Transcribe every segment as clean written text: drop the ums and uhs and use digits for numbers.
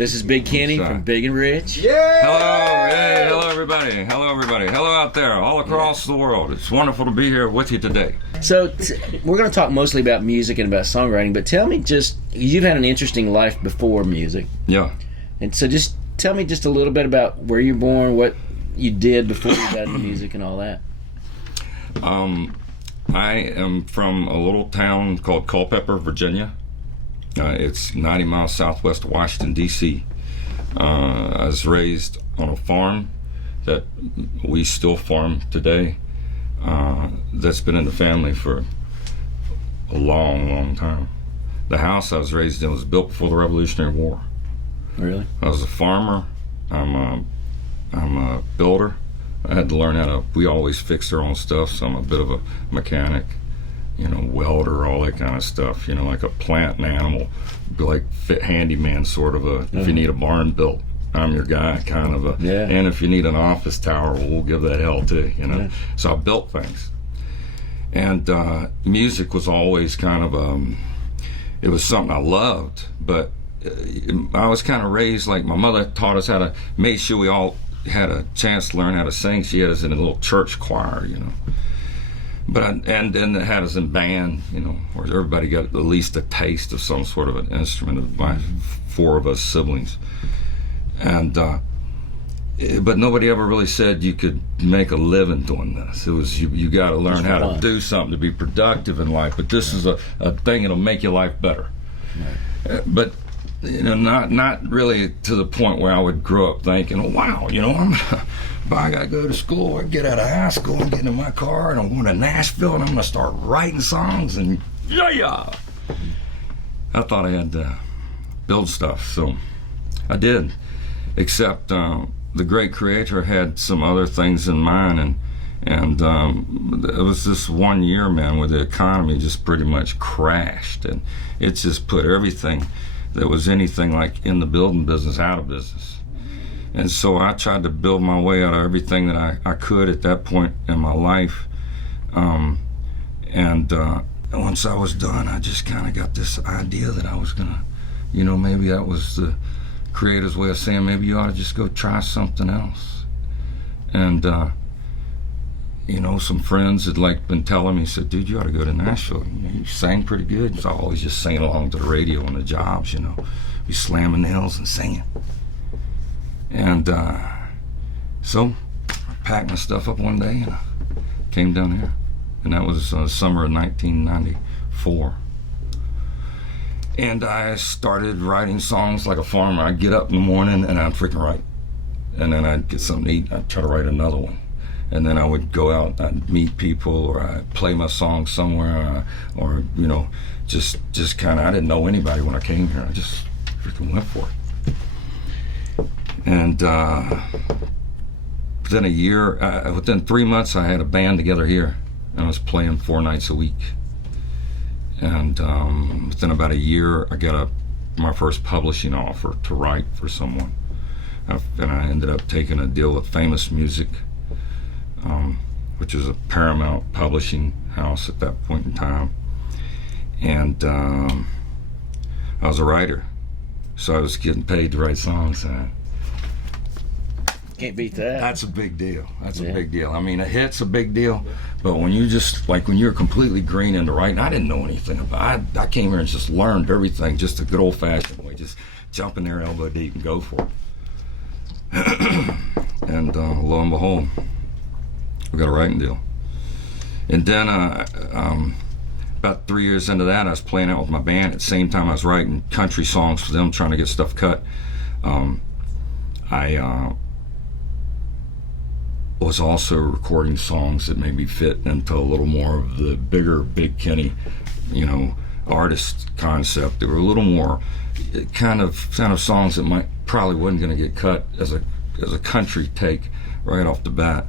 This is Big Kenny from Big and Rich. Yeah! Hello, hey, hello everybody. Hello out there, all across the world. It's wonderful to be here with you today. So we're going to talk mostly about music and about songwriting, but tell me you've had an interesting life before music. Yeah. And so just tell me just a little bit about where you're born, what you did before you got into music and all that. I am from a little town called Culpeper, Virginia. It's 90 miles southwest of Washington, D.C. I was raised on a farm that we still farm today. That's been in the family for a long, long time. The house I was raised in was built before the Revolutionary War. Really? I was a farmer. I'm a builder. I had to learn we always fix our own stuff, so I'm a bit of a mechanic, welder, all that kind of stuff, like a plant and animal, like handyman sort of if you need a barn built, I'm your guy kind of and if you need an office tower, we'll give that hell too, So I built things. And music was always kind of, it was something I loved, but I was kind of raised like my mother taught us made sure we all had a chance to learn how to sing. She had us in a little church choir, but and then it had us in band, where everybody got at least a taste of some sort of an instrument. Of my 4 of us siblings, and but nobody ever really said you could make a living doing this. It was you got to learn how to do something to be productive in life. But this is a thing that'll make your life better. But not really to the point where I would grow up thinking, wow, I gotta go to school, I get out of high school and get in my car and I'm going to Nashville and I'm gonna start writing songs and I thought I had to build stuff, so I did. Except the great creator had some other things in mind, and it was this one year, man, where the economy just pretty much crashed, and it just put everything that was anything like in the building business out of business. And so I tried to build my way out of everything that I could at that point in my life. And once I was done, I just kind of got this idea that I was gonna, maybe that was the creator's way of saying maybe you ought to just go try something else. And some friends had been telling me, said, dude, you ought to go to Nashville. You sang pretty good. So I always just singing along to the radio on the jobs, be slamming nails and singing. And so I packed my stuff up one day and I came down here. And that was summer of 1994. And I started writing songs like a farmer. I'd get up in the morning and I'd freaking write. And then I'd get something to eat and I'd try to write another one. And then I would go out, I'd meet people, or I'd play my song somewhere, or just kind of, I didn't know anybody when I came here. I just freaking went for it. And within 3 months, I had a band together here, and I was playing 4 nights a week. And within about a year, I got my first publishing offer to write for someone. And I ended up taking a deal with Famous Music, which is a Paramount publishing house at that point in time. And I was a writer, so I was getting paid to write songs. Can't beat that. That's a big deal. That's a big deal. I mean, a hit's a big deal, but when you just, when you're completely green into writing, I didn't know anything about it. I came here and just learned everything, just a good old-fashioned way, just jump in there elbow deep and go for it. And lo and behold, we got a writing deal. And then about 3 years into that, I was playing out with my band. At the same time I was writing country songs for them, trying to get stuff cut. I was also recording songs that maybe fit into a little more of the bigger Big Kenny, artist concept. They were a little more kind of songs that probably wasn't going to get cut as a country take right off the bat.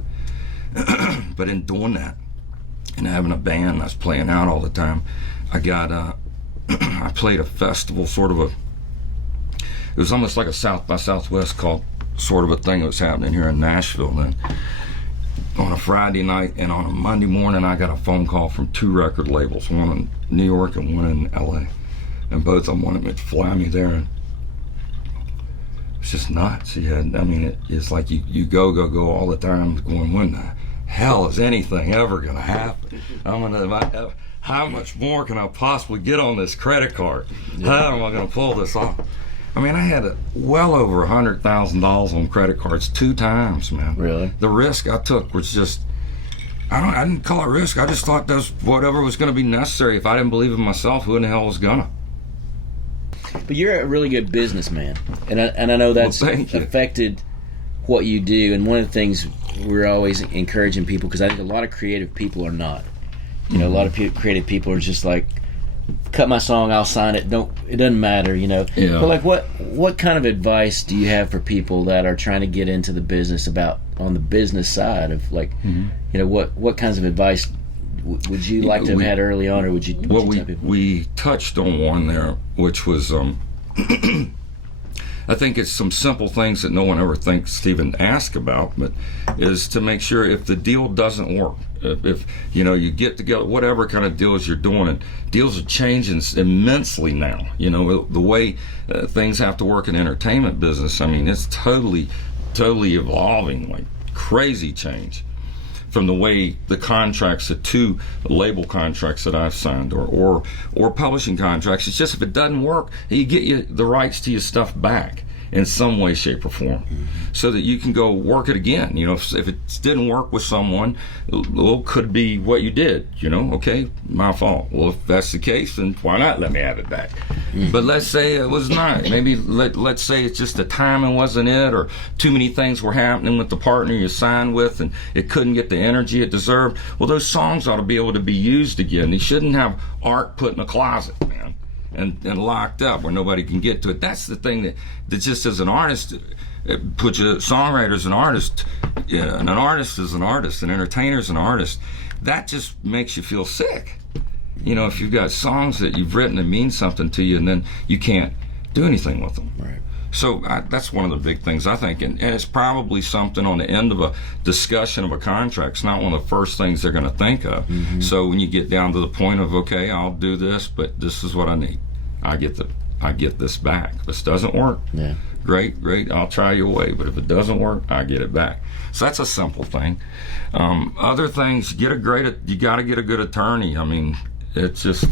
But in doing that and having a band, I was playing out all the time. I played a festival, it was almost like a South by Southwest called sort of a thing that was happening here in Nashville then. On a Friday night and on a Monday morning, I got a phone call from 2 record labels, one in New York and one in LA. And both of them wanted me to fly me there and just nuts. It's like you go all the time going, when the hell is anything ever going to happen? How much more can I possibly get on this credit card? How am I going to pull this off? I had well over $100,000 on credit cards 2 times, man. Really? The risk I took was just, I didn't call it risk. I just thought that's whatever was going to be necessary. If I didn't believe in myself, who in the hell was gonna? But you're a really good businessman, and I know that's affected what you do. And one of the things we're always encouraging people, because I think a lot of creative people are not. A lot of creative people are just like, cut my song, I'll sign it. It doesn't matter, Yeah. But like, what kind of advice do you have for people that are trying to get into the business on the business side of like, what kinds of advice would you like to have had early on, or would you tell people? We touched on one there, which was I think it's some simple things that no one ever thinks to even ask about, but is to make sure if the deal doesn't work, if you get together, whatever kind of deals you're doing, and deals are changing immensely now. The way things have to work in entertainment business. It's totally evolving, like crazy change. From the way the contracts, the 2 label contracts that I've signed, or publishing contracts, it's just if it doesn't work, you get the rights to your stuff back in some way, shape, or form, so that you can go work it again. If it didn't work with someone, well, could be what you did. Okay, my fault. Well, if that's the case, then why not let me have it back? But let's say it was not. Maybe let's say it's just the timing wasn't it, or too many things were happening with the partner you signed with, and it couldn't get the energy it deserved. Well, those songs ought to be able to be used again. They shouldn't have art put in a closet, man, and locked up where nobody can get to it. That's the thing that just as an artist, put you songwriter as an artist, and an artist is an artist, an entertainer is an artist. That just makes you feel sick. If you've got songs that you've written that mean something to you, and then you can't do anything with them. Right. So that's one of the big things, I think, and it's probably something on the end of a discussion of a contract. It's not one of the first things they're going to think of. So when you get down to the point of, okay, I'll do this, but this is what I need, I get this back. If this doesn't work, great, I'll try your way, but if it doesn't work, I get it back. So that's a simple thing. Other things, you got to get a good attorney. It's just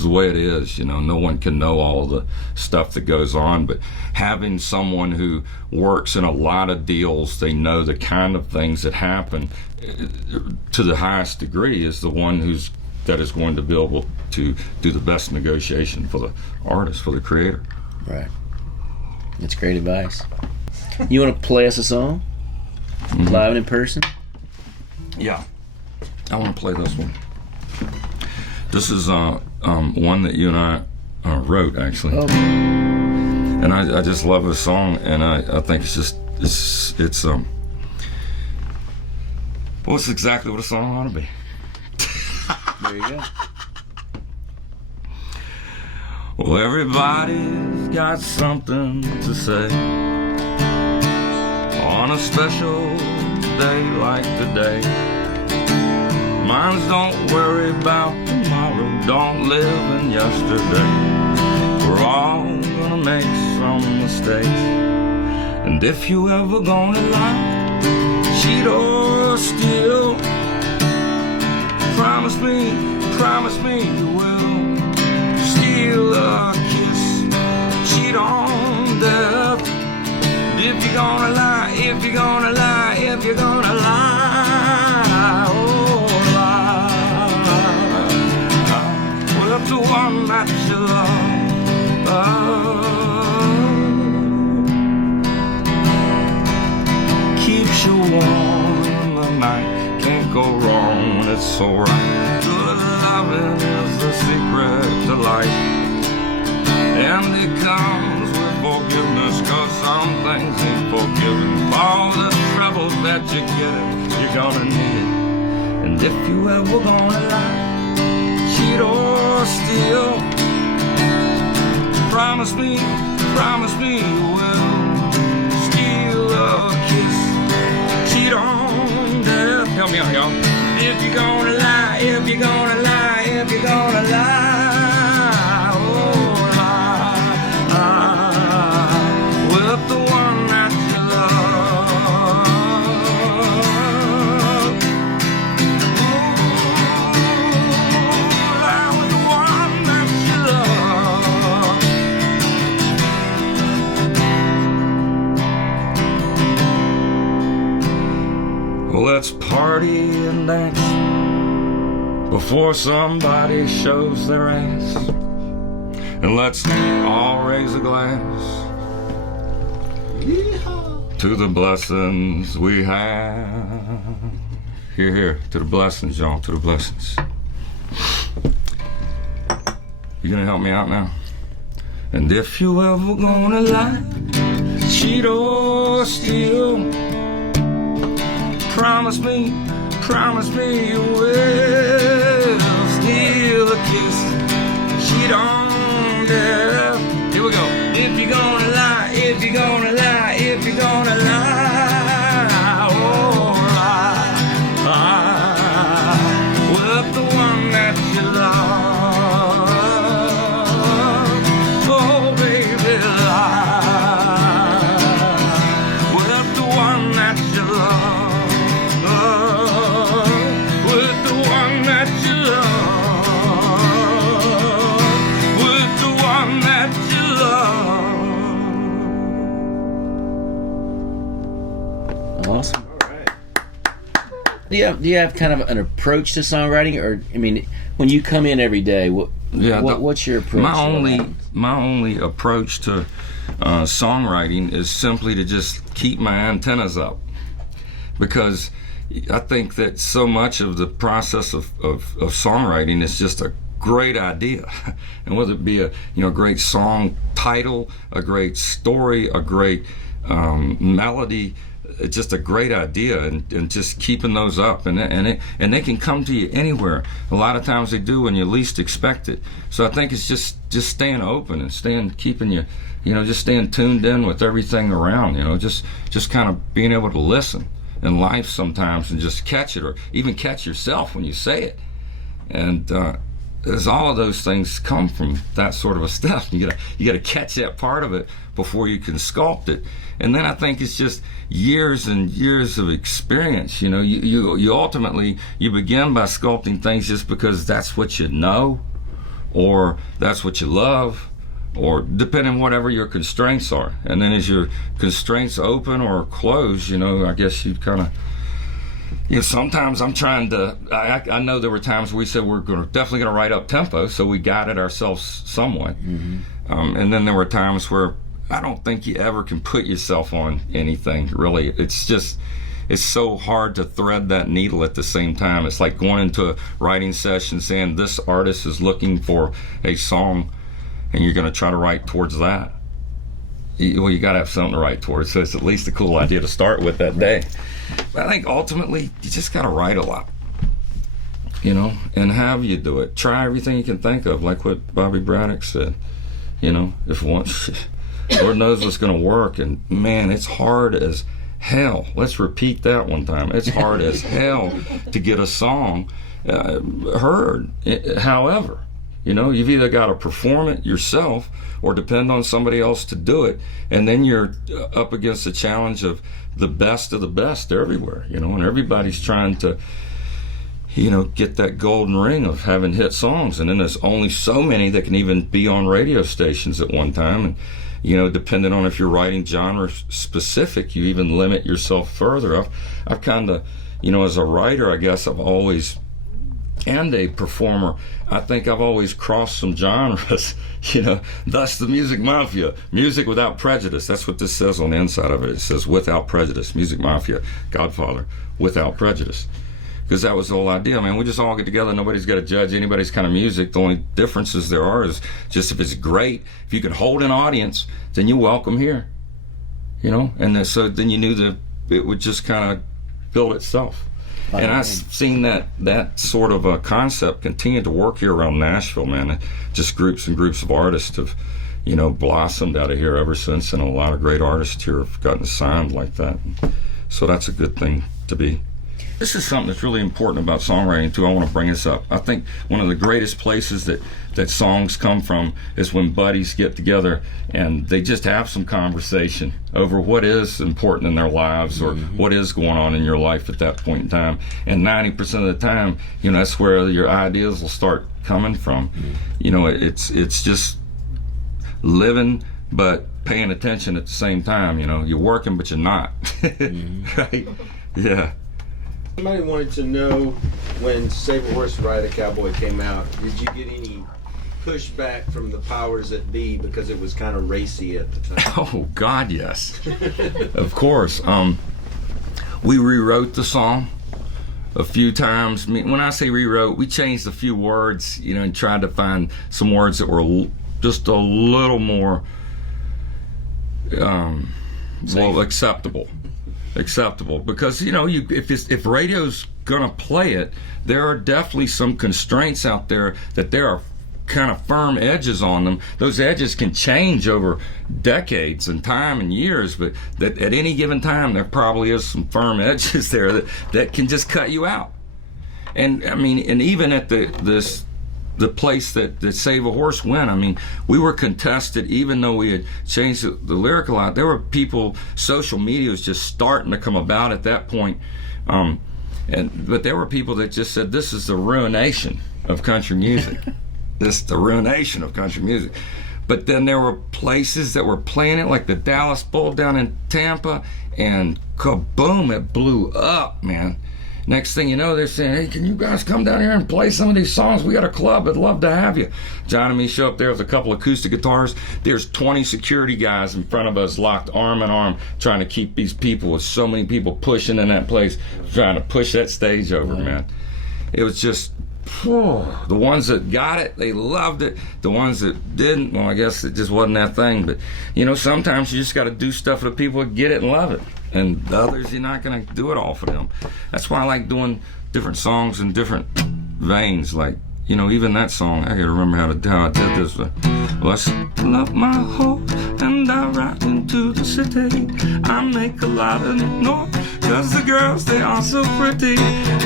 the way it is. No one can know all the stuff that goes on, but having someone who works in a lot of deals, they know the kind of things that happen to the highest degree, is the one that is going to be able to do the best negotiation for the artist, for the creator. Right. That's great advice. You want to play us a song? Live and in person? Yeah. I want to play this one. This is one that you and I wrote, actually. Oh. And I just love this song, and I think it's exactly what a song ought to be. There you go. Well, everybody's got something to say on a special day like today. Mine's don't worry about tomorrow, don't live in yesterday. We're all gonna make some mistakes, and if you ever gonna lie, cheat or steal, promise me you will. Steal a kiss, cheat on death. And if you're gonna lie, if you're gonna lie, if you're gonna lie, oh lie, well, to one that you love, keeps you warm in the night, can't go wrong when it's so right. Good loving is the secret to life, and it comes with forgiveness, cause some things ain't forgiven. All the troubles that you're getting, you're gonna need it. And if you ever gonna lie, cheat or steal, promise me you will. Steal a kiss, cheat on death. Help me out, y'all. If you're gonna lie, if you're gonna lie, if you're gonna lie, oh lie, well, if the one Well, let's party and dance before somebody shows their ass. And let's all raise a glass to the blessings we have. Here, here, to the blessings, y'all, to the blessings. You gonna help me out now? And if you ever gonna lie, cheat or steal, promise me you will steal a kiss. Cheat on there. Here we go. If you're gonna lie, if you're gonna lie, if you're gonna lie, oh, lie with the one that you love. Oh, baby, lie with the one that you love. Awesome. All right. Do you have kind of an approach to songwriting, or I mean, when you come in every day, what's your approach? My only approach to songwriting is simply to just keep my antennas up, because I think that so much of the process of songwriting is just a great idea, and whether it be a great song title, a great story, a great melody. It's just a great idea, and just keeping those up, and they can come to you anywhere. A lot of times they do when you least expect it. So I think it's just staying open and keeping you, just staying tuned in with everything around. Just kind of being able to listen in life sometimes and just catch it, or even catch yourself when you say it. And as all of those things come from that sort of a stuff, you gotta catch that part of it before you can sculpt it. And then I think it's just years and years of experience. You ultimately begin by sculpting things just because that's what you know, or that's what you love, or depending on whatever your constraints are. And then as your constraints open or close, I guess you kind of. Sometimes I'm trying to. I know there were times we said we're definitely going to write up tempo, so we guided ourselves somewhat. Mm-hmm. And then there were times where I don't think you ever can put yourself on anything, really. It's so hard to thread that needle at the same time. It's like going into a writing session saying this artist is looking for a song, and you're going to try to write towards that. You got to have something to write towards, so it's at least a cool idea to start with that day. But I think ultimately you just got to write a lot, and have you do it. Try everything you can think of, like what Bobby Braddock said. If once, Lord knows what's going to work, and man, it's hard as hell. Let's repeat that one time. It's hard as hell to get a song heard. However, you've either got to perform it yourself or depend on somebody else to do it, and then you're up against the challenge of the best everywhere, and everybody's trying to, get that golden ring of having hit songs, and then there's only so many that can even be on radio stations at one time, and depending on if you're writing genre specific, you even limit yourself further. I've kind of, as a writer, I guess I've always, and a performer, I think I've always crossed some genres, thus the Music Mafia, music without prejudice. That's what this says on the inside of it. It says without prejudice, Music Mafia, Godfather, without prejudice. Because that was the whole idea. I mean, we just all get together, nobody's got to judge anybody's kind of music. The only differences there are is just if it's great, if you can hold an audience, then you're welcome here, and so then you knew that it would just kind of build itself. And I've seen that sort of a concept continue to work here around Nashville, man. Just groups and groups of artists have, blossomed out of here ever since, and a lot of great artists here have gotten signed like that. So that's a good thing to be. This is something that's really important about songwriting, too. I want to bring this up. I think one of the greatest places that songs come from is when buddies get together and they just have some conversation over what is important in their lives or what is going on in your life at that point in time. And 90% of the time, that's where your ideas will start coming from. It's just living but paying attention at the same time. You're working but you're not. Right? Yeah. Somebody wanted to know, when Save a Horse, Ride a Cowboy came out, did you get any pushback from the powers that be because it was kind of racy at the time? Oh, God, yes. Of course. We rewrote the song a few times. When I say rewrote, we changed a few words, and tried to find some words that were just a little more acceptable, because if radio's gonna play it, there are definitely some constraints out there that there are kind of firm edges on them. Those edges can change over decades and time and years, but that at any given time there probably is some firm edges there that can just cut you out. And even at the place that Save a Horse went, we were contested. Even though we had changed the lyric a lot, there were people, social media was just starting to come about at that point. But there were people that just said, this is the ruination of country music. This is the ruination of country music. But then there were places that were playing it, like the Dallas Bowl down in Tampa, and kaboom, it blew up, man. Next thing you know, they're saying, hey, can you guys come down here and play some of these songs? We got a club, I'd love to have you. John and me show up there with a couple acoustic guitars. There's 20 security guys in front of us, locked arm in arm, trying to keep these people, with so many people pushing in that place, trying to push that stage over, man. It was just, the ones that got it, they loved it. The ones that didn't, well, I guess it just wasn't that thing. But, sometimes you just got to do stuff for the people that get it and love it. And the others, you're not going to do it all for them. That's why I like doing different songs in different veins. Like, even that song, I got to remember how I did this. Well, I settle up my horse and I ride into the city. I make a lot of noise, cause the girls, they are so pretty.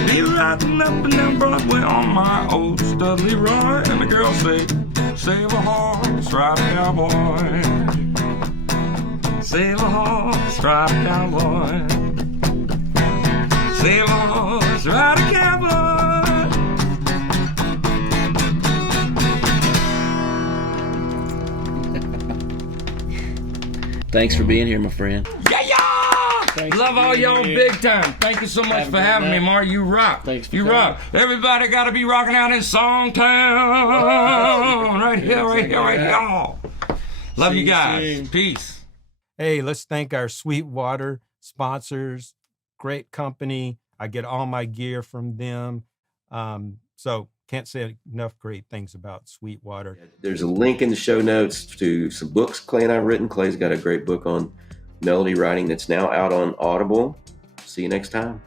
Be riding up and down Broadway on my old Studley Roy. And the girls say, save a horse, ride a cowboy. Save a horse, ride a cowboy. Save a horse, ride a cowboy. Thanks for being here, my friend. Yeah! Love all y'all big time. Thank you so much for having me, Mark. You rock. Thanks for you coming. rock. Everybody got to be rocking out in SongTown. Right here, y'all. Love you guys. Soon. Peace. Hey, let's thank our Sweetwater sponsors. Great company. I get all my gear from them. So can't say enough great things about Sweetwater. There's a link in the show notes to some books Clay and I've written. Clay's got a great book on melody writing that's now out on Audible. See you next time.